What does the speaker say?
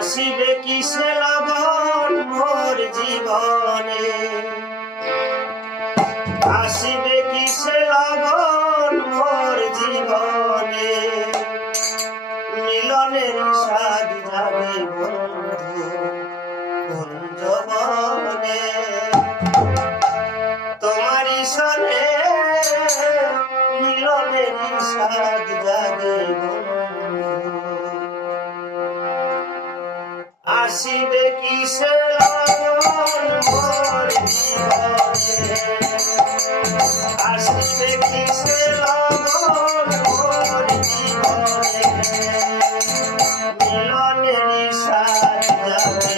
আসিবে কিসে লগন মোর জীবনে, আসিবে কিসে লগন মোর জীবনে, মিলনের স্বাদ যাবে বন্ধু কোন যৌবনে, তোমারই সনে মিলনের স্বাদ যাবে বন্ধু, আসিবে কিসে লগন মোর জীবনে, আসিবে কিসে লগন মোর জীবনে, মিলনের স্বাদ যাবে